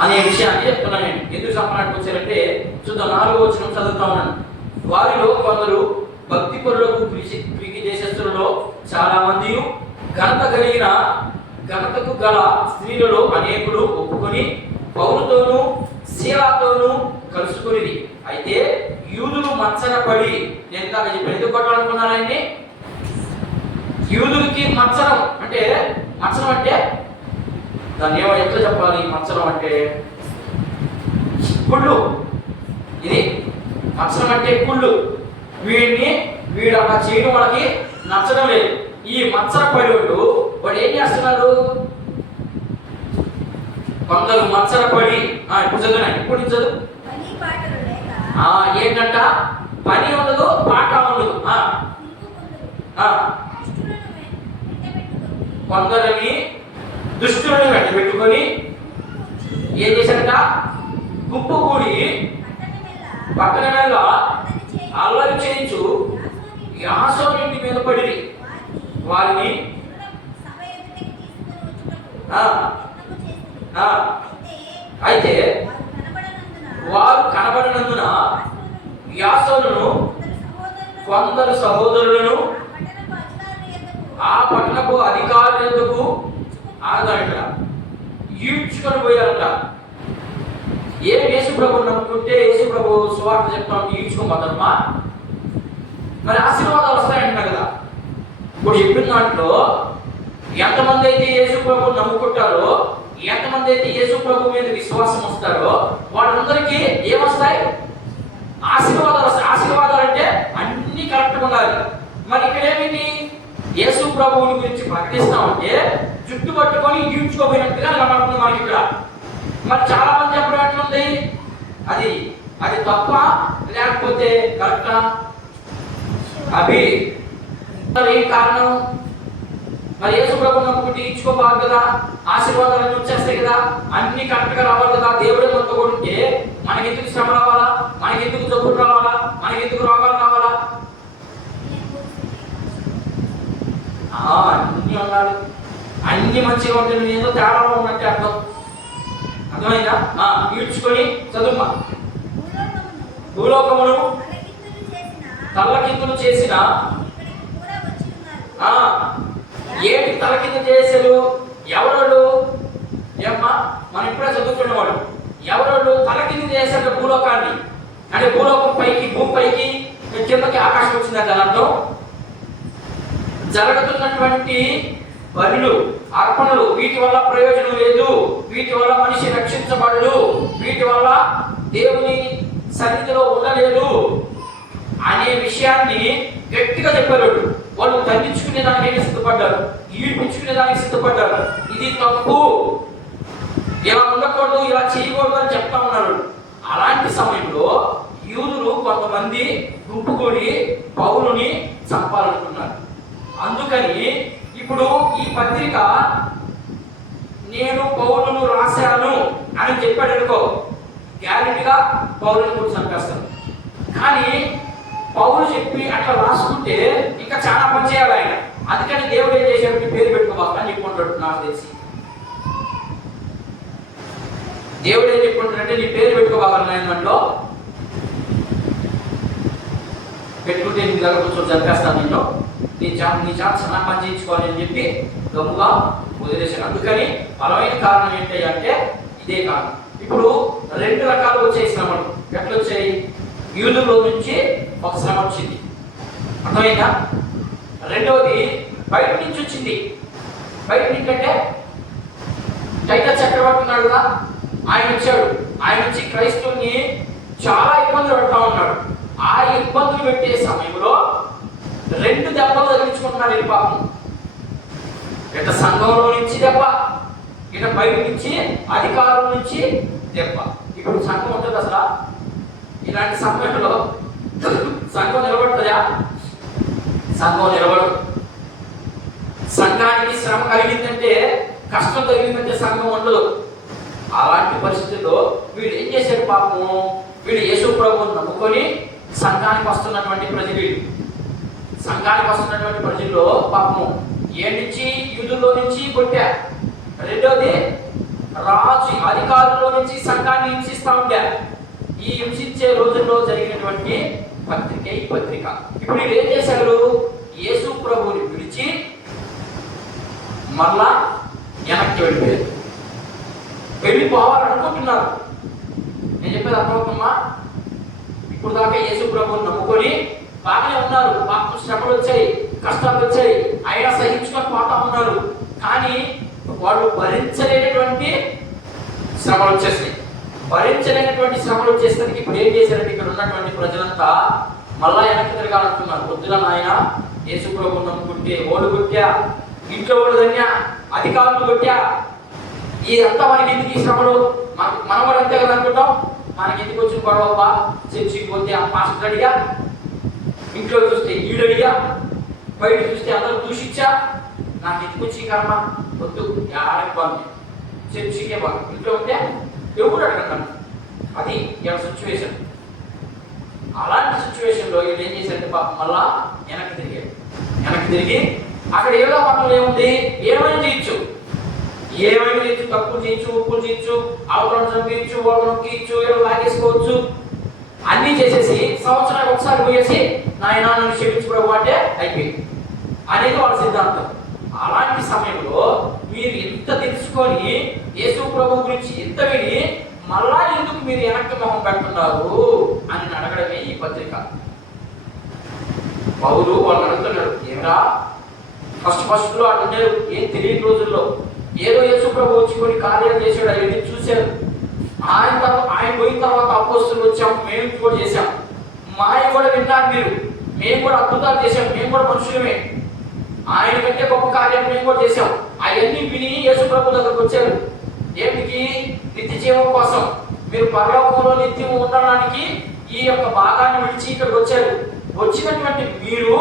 అనే విషయాన్ని చెప్తున్నాను. నేను ఎందుకు సంపడానికి వచ్చారంటే చూద్దాం. 4వ వచనం చదువుతా ఉన్నాను. వారిలో కొందరు భక్తి పరులకు ప్రీతి చేసేస్తులలో చాలా మంది ఘనతకు గల స్త్రీలలో అనేకులు ఒప్పుకొని పౌలుతోనూ శీలాతోనూ కలుసుకుని, అయితే యూదులు మచ్చన పడి, నేను ఇందాక చెప్పాను ఎందుకు కొట్టాలనుకున్నారండి? యూదులకి మచ్చనం అంటే దాన్ని ఏమో ఎట్లా చెప్పాలి? మచ్చనం అంటే కుళ్ళు. ఇది మచ్చనం అంటే కుళ్ళు. వీడు అలా చేయడం వాళ్ళకి నచ్చడం లేదు. ఈ మత్సర పడేవాడు వాడు ఏం చేస్తున్నారు? కొందరు మత్సర పడి ఇప్పుడు చదువు, ఇప్పుడు చదువు. ఏంటంట? పని ఉండదు, పాట ఉండదు. కొందరిని దుష్టులను వెంట పెట్టుకొని ఏం చేశారట? గుంపు కూడి పట్టణంలో అల్లరి చేయించు యాసోని మీద పడి వారిని అయితే వారు కనబడినందున యాసోనును కొందరు సహోదరులను ఆ పట్టణపు అధికారుల ఎందుకు ఆధారట ఈడ్చుకొని పోయారట. ఏం యేసు ప్రభు నమ్ముకుంటే యేసు ప్రభు సువార్త చెప్తాం ఈడ్చుకోమదమ్మా, మరి ఆశీర్వాదాలు వస్తాయంటున్నా కదా. ఇప్పుడు చెప్పిన దాంట్లో ఎంతమంది అయితే యేసు ప్రభు నమ్ముకుంటారో, ఎంతమంది అయితే యేసు ప్రభు మీద విశ్వాసం వస్తారో వాళ్ళందరికీ ఏమొస్తాయి? ఆశీర్వాదాలు వస్తాయి. ఆశీర్వాదాలు అంటే అన్ని కరెక్ట్గా ఉండాలి. మరి ఇక్కడ ఏమిటి? యేసు ప్రభువుని గురించి ప్రకటిస్తామంటే జుట్టు పట్టుకొని ఈడ్చుకోపోయినట్టుగా కనబడుతుంది మనకి ఇక్కడ. మరి చాలా మంది చెప్పడం ఎట్లుంది? అది అది తప్ప లేకపోతే కరెక్టా? అవి ఏం కారణం? మరి యేసు ప్రభు నమ్ముకుంటే ఇచ్చుకోవాలి కదా, ఆశీర్వాదాలు వచ్చేస్తాయి కదా, అన్ని కరెక్ట్గా రావాలి కదా. దేవుడే మనతో కూడా ఉంటే మనకెందుకు శ్రమ రావాలా? మనకెందుకు జబ్బులు రావాలా? మనకెందుకు రోగాలు రావాలా? అన్ని ఉన్నాడు, అన్ని మంచిగా ఉంటే నువ్వు ఏదో తేడాలో ఉన్నట్టే అర్థం. అర్థమైందా? ఈడ్చుకొని చదువుమా. భూలోకమును తల్లకిందులు చేసిన ఏంటి? తలకింద చేశారు ఎవరోళ్ళు? ఏమ్మా మనం ఇప్పుడే చదువుకున్నవాడు. ఎవరోళ్ళు తలకింద చేశారు భూలోకాన్ని? అంటే భూలోకం పైకి, భూమి పైకి, కిందకి ఆకాశం వచ్చిందా? దాని అర్థం జరుగుతున్నటువంటి బలులు, అర్పణలు వీటి వల్ల ప్రయోజనం లేదు, వీటి వల్ల మనిషి రక్షించబడడు, వీటి వల్ల దేవుని సన్నిధిలో ఉండలేదు అనే విషయాన్ని గట్టిగా చెప్పారు. వాళ్ళు తగ్గించుకునే దానికి సిద్ధపడ్డారు, ఈడ్పించుకునే దానికి సిద్ధపడ్డారు. ఇది తప్పు, ఇలా ఉండకూడదు, ఇలా చేయకూడదు అని చెప్తా ఉన్నారు. అలాంటి సమయంలో యూదులు కొంతమంది గుంపుకొని పౌలుని చంపాలనుకున్నారు. అందుకని ఇప్పుడు ఈ పత్రిక నేను పౌలును రాశాను అని చెప్పాడు అనుకో, గ్యారెంటీగా పౌలుని కూడా చంపేస్తాను. కానీ పౌలు చెప్పి అట్లా రాసుకుంటే ఇంకా చాలా పని చేయాలి ఆయన. అందుకని దేవుడు ఏం చేశాడు? నీ పేరు పెట్టుకోవాలని చెప్పుకుంటాడు. నాకు తెలిసి దేవుడు ఏం చెప్పుకుంటాడంటే నీ పేరు పెట్టుకోవాలని దాంట్లో పెట్టుకుంటే నీ దగ్గర కొంచెం చంపేస్తాను, నిన్ను నీ చేత చాలా పని చేయించుకోవాలి అని చెప్పి గమ్ముగా వదిలేశాడు. అందుకని బలమైన కారణం ఏంటి అంటే ఇదే కారణం. ఇప్పుడు రెండు రకాలు వచ్చాయి శ్రమలు. ఎట్లా వచ్చాయి? యూదులో నుంచి ఒక శ్రమ వచ్చింది, అర్థమైందా? రెండవది బయట నుంచి వచ్చింది. బయట నుంచి అంటే టైటస్ చక్రవర్తి ఉన్నాడు కదా, ఆయన వచ్చాడు. ఆయన వచ్చి క్రైస్తవుని చాలా ఇబ్బందులు పెడతా ఉన్నాడు. ఆ ఇబ్బందులు పెట్టే సమయంలో రెండు దెబ్బలు తగిలించుకుంటున్నారు ఈ పాపం. ఇట సంఘంలో నుంచి దెబ్బ, ఇట బయట నుంచి అధికారుల నుంచి దెబ్బ. ఇప్పుడు సంఘం ఉంటుంది అసలు? ఇలాంటి సమయంలో సంఘం నిలబడుతుందా? సంఘం నిలబడదు. సంఘానికి శ్రమ కలిగిందంటే, కష్టం కలిగిందంటే సంఘం ఉండదు. అలాంటి పరిస్థితుల్లో వీడు ఏం చేశాడు పాపం? వీడు యేసు ప్రభువుని నమ్ముకొని సంఘానికి వస్తున్నటువంటి ప్రజలు, సంఘానికి వస్తున్నటువంటి ప్రజల్లో పాపం ఏ నుంచి యూదుల్లో నుంచి కొట్టా. రెండోది రాజు అధికారుల్లో నుంచి సంఘాన్ని హింసిస్తూ ఉంటా. ఈ హింసించే రోజుల్లో జరిగినటువంటి పత్రిక ఈ పత్రిక. ఇప్పుడు వీళ్ళు ఏం చేశారు? యేసు ప్రభువుని విడిచి మళ్ళా వెనక్కి వెళ్ళిపోయారు. వెళ్ళిపోవాలనుకుంటున్నారు. నేను చెప్పేది అర్థమవుతుందా? ఇప్పుడు దాకా యేసు ప్రభువుని నమ్ముకొని బాగానే ఉన్నారు. పాపం శ్రమలు వచ్చాయి, కష్టాలు వచ్చాయి, అయినా సహించుకొని పోతా ఉన్నారు. కానీ వాళ్ళు భరించలేనటువంటి శ్రమలు వచ్చేస్తాయి. భరించలేనటువంటి శ్రమలు వచ్చేసరికి ఇప్పుడు ఏం చేశారంటే ఇక్కడ ఉన్నటువంటి ప్రజలంతా మళ్ళా వెనక్కి తిరగాలంటున్నారు. వద్దుల నాయన, యేసు ప్రభువుని నమ్ముకుంటే ఓడు కొట్టా, ఇంట్లో ఓడు ధన్యా, అధికారులు కొట్టా, ఇదంతా మనకి ఎందుకు ఈ శ్రమలు? మనం కూడా అంతే కదా అనుకుంటాం. మనకి ఎందుకు వచ్చిన గొడవ? చర్చికి పోతే ఆ పాస్టర్ అడిగా, ఇంట్లో చూస్తే ఈడు అడిగా, బయట చూస్తే అందరూ దూషించా, నాకు ఎందుకు వచ్చి కర్మ? వద్దు, యాడకి బాగుంది, చర్చికే బాగుంది. ఇంట్లో ఉంటే ఎవరు అడగంటాను. అది ఇలా సిచ్యువేషన్. అలాంటి సిచ్యువేషన్లో వీళ్ళు ఏం చేశారంటే పాపం మళ్ళా వెనక్కి తిరిగి అక్కడ ఏదో పనులు ఏముంది, ఏమైనా చేయొచ్చు, తప్పులు చేయొచ్చు, ఉప్పులు చేయొచ్చు, అవతలను చంపించు, వాళ్ళను నొక్కించు, ఏదో లాగేసుకోవచ్చు, అన్నీ చేసేసి సంవత్సరానికి ఒకసారి పోయేసి నాయన నన్ను క్షమించుకోవడం అంటే అయిపోయింది అనేది వాళ్ళ సిద్ధాంతం. అలాంటి సమయంలో మీరు ఎంత తెలుసుకొని యేసు ప్రభు గురించి ఎంత విని మళ్ళా ఎందుకు మీరు వెనక్కి మొహం పెడుతున్నారు అని అడగడమే ఈ పత్రిక. పౌలు వాళ్ళు అడుగుతున్నాడు, ఏమరా ఫస్ట్ లో అడుగుతారు, ఏం తెలియని రోజుల్లో ఏదో యేసు ప్రభు వచ్చి కొన్ని కార్యాలు చేశాడు, అవన్నీ చూశారు. ఆయన పోయిన తర్వాత అపోస్తులు వచ్చాం, మేము కూడా చేశాం, మాయ కూడా విన్నారు మీరు, మేము కూడా అద్భుతాలు చేశాం, మేము కూడా మనుషులమే, ఆయన కంటే గొప్ప కార్యాలు మేము కూడా చేశాం. అవన్నీ విని యేసు ప్రభు దగ్గరకు వచ్చారు. ఏమిటికి? నిత్య జీవం కోసం. మీరు పరలోకంలో నిత్యం ఉండడానికి ఈ యొక్క భాగాన్ని విడిచి ఇక్కడికి వచ్చారు. వచ్చినటువంటి మీరు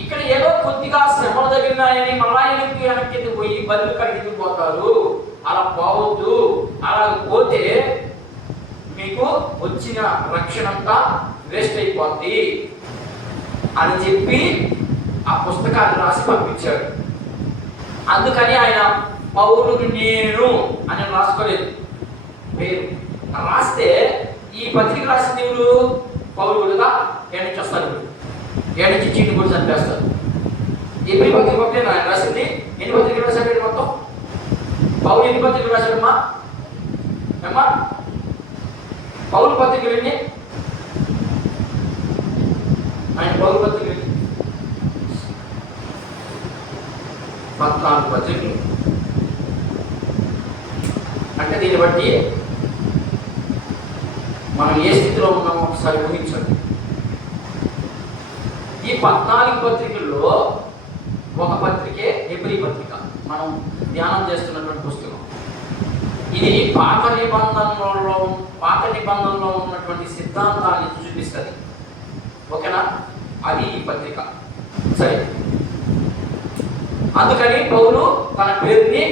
ఇక్కడ ఏదో కొద్దిగా శ్రమలు తగిలినాయని మళ్ళా వెనక్కి పోయి బదులు కడిగి పోతారు. అలా పోవద్దు. అలా పోతే మీకు వచ్చిన రక్షణ అంతా వేస్ట్ అయిపోద్ది అని చెప్పి ఆ పుస్తకాన్ని రాసి పంపించాడు. అందుకని ఆయన పౌలుని నేను అని రాసుకోలేదు పేరు. రాస్తే ఈ పత్రిక రాసింది ఎవరు? పౌలు కదా. ఏడు నుంచి వస్తారు, ఏడు నుంచి చీటి కూడా చంపేస్తారు. ఎన్ని పత్రిక ఒకటే ఆయన రాసింది. ఎన్ని పత్రికలు రాశాడు మొత్తం? పౌలు ఎన్ని పత్రికలు రాశాడమ్మా? అమ్మా పౌలు పత్రికలు ఎన్ని? ఆయన పౌలు పత్రికలు 14 పత్రికలు. అంటే దీన్ని బట్టి మనం ఏ స్థితిలో ఉన్నామో ఒకసారి ఊహించండి. ఈ 14 పత్రికల్లో ఒక పత్రికే హెబ్రీ పత్రిక, మనం ధ్యానం చేస్తున్నటువంటి పుస్తకం. ఇది పాత నిబంధనలో ఉన్నటువంటి సిద్ధాంతాన్ని చూపిస్తుంది. ఓకేనా? అది ఈ పత్రిక. సరే, అందుకని పౌలు తన పేరుని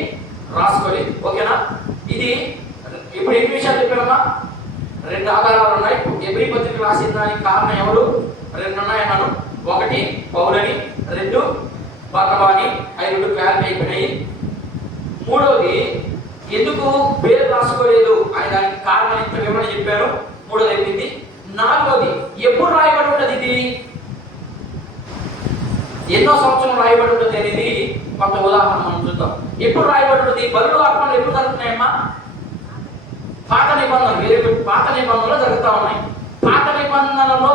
రాసుకోలేదు. ఓకేనా? ఇది ఇప్పుడు ఎన్ని విషయాలు చెప్పామమ్మా? 2 ఆధారాలు ఉన్నాయి. హెబ్రీ పత్రిక రాసిన దానికి కారణం ఎవరు? 2 ఉన్నాయన్నాను. 1 పౌలని, 2 బర్నబాని. అవి 2 క్లారిఫై అయిపోయినాయి. 3వది ఎందుకు పేరు రాసుకోలేదు అని దానికి కారణం ఇంత వివరణ చెప్పారు. 3వది అయిపోయింది. 4వది ఎప్పుడు రాయబడి ఉంటుంది, ఇది ఎన్నో సంవత్సరం రాయబడి ఉంటుంది అనేది కొంత ఉదాహరణ మనం చూద్దాం. ఎప్పుడు రాయబడి ఉంటుంది? బలులు అర్పణలు ఎప్పుడు జరుగుతున్నాయమ్మా? పాత నిబంధనలు. వేరే పాత నిబంధనలు జరుగుతూ ఉన్నాయి. పాత నిబంధనలో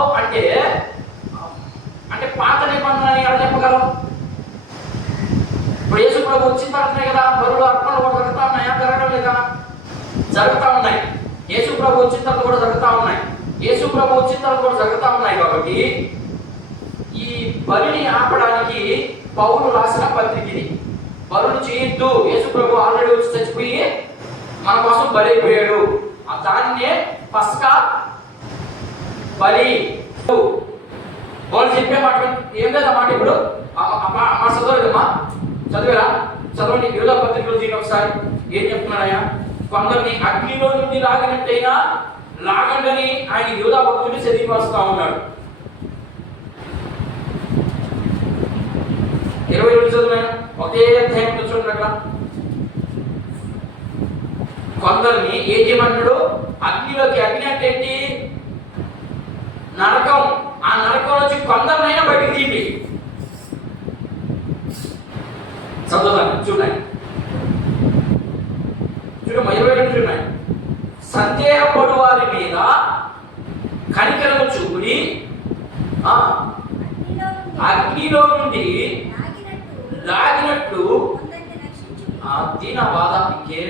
అంటే పాత నిబంధన ఎలా చెప్పగలం? ఇప్పుడు యేసు ప్రభు వచ్చిన తర్వాతనే కదా బలులు అర్పణలు కూడా జరుగుతూ ఉన్నాయా? జరగడం లేదా? జరుగుతూ ఉన్నాయి. యేసు ప్రభు వచ్చిన తర్వాత కూడా జరుగుతూ ఉన్నాయి. యేసు ప్రభు వచ్చిన తర్వాత కూడా జరుగుతూ ఉన్నాయి. కాబట్టి ఈ బలిని ఆపడానికి పౌలు రాసిన పత్రిక ఇది. బలులు చేయొద్దు, యేసు ప్రభు ఆల్రెడీ వచ్చి చచ్చిపోయి మన కోసం బలి అయిపోయాడు, దాన్నే పస్కా బలి. వాళ్ళు చెప్పే మాట ఏం లేదా మాట? ఇప్పుడు అమ్మ చదవలేదమ్మా? చదివేరా? చదవండి. యూదా పత్రికలో దీని ఒకసారి ఏం చెప్తున్నాడయ్యా? కొందరిని అగ్నిలో నుండి లాగినట్టయినా లాగండని ఆయన యూదా భక్తుడు చదివిపరుస్తా ఉన్నాడు. 22 చదువులైనా ఒకే అధ్యాయం చూడండి. అక్కడ కొందరిని ఏం చేయమంటాడు? అగ్నిలోకి. అగ్ని అంటే ఏంటి? నరకం. ఆ నరకం నుంచి కొందరినైనా బయటికి తీయండి. చదువుతాను చూడండి. 22 చూడండి. సందేహపడు వారి మీద కనికరము చూపుడి, అగ్నిలో నుండి లాగినట్టు. అది నా బాధ. ఇంకే